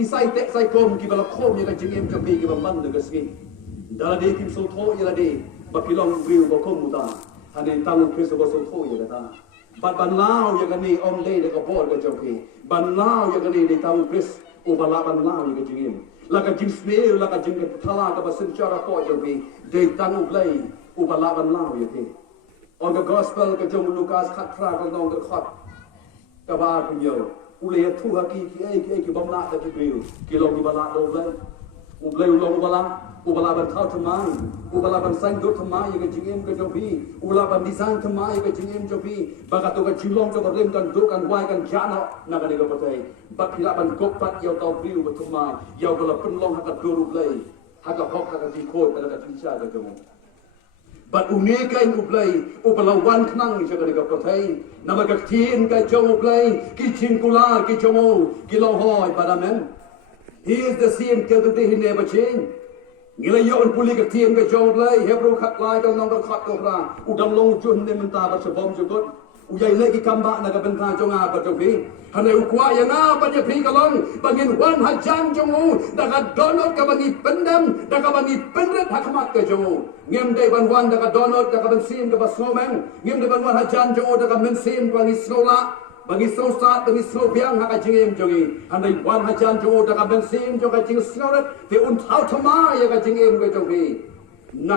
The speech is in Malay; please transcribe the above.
ki sai tek sai kom ki bala khom ya ka jingem jambi ki bamban de gasgi dala de kim so tho ya de bakilong view ba khom muta hanen tang kristo ba so tho ya ta ban lao ya ka ni om le de ka bor ka jambi ban lao ya ka ni de tang kris o bala ban lao ya ka jingem la ka jing smell la ka jing thala ka ba sin chara ko jambi de tang play o bala ban lao ya te on the gospel ka jong Lukas khat fra ka nong ka khat ka ba kunyo ule thu ha ki bom la da ki griu ki long ki bala do le u ble long bala ban thau thamai u bala ban sang do thamai ka jingem ka jopi u la ban design thamai ka jingem jopi ba ka to ka chilong ka ba rem kan do kan wai kan jana na ka ni ka patai ba ki la ban kop pat yaw taw griu ba thamai yaw bala pen long ha ka do ru ble ha ka hok ha ka ji khoi ka ka ji sha ka jong but unika in uplay upala wan knang ni jaga ka pathai nama ka thin ka jong uplay ki chin kula ki chomo ki lo hoi badamen he is the same till the day he never change ngila yon puli ka thin ka jong uplay hebro khat lai ka nong ka khat ko ra udam long chun ne men ta ba sebom jugot uyai le ki kamba na ka benta jonga ka jobi hane ukwa ya na ba je phi ka long bangin wan ha jan jongu da ka donot ka bangi pendam da ka bangi penret hakmat ka jongu ngem dai ban wan da ka donot da ka ban sim ka ba snowman ngem dai ban wan ha jan jongu da ka men sim bangi snola bangi snow start bangi snow biang ha ka jingem jongi hane wan ha jan jongu da ka ben sim jo ka jing snolet te un thau thama ya ka jingem ka jobi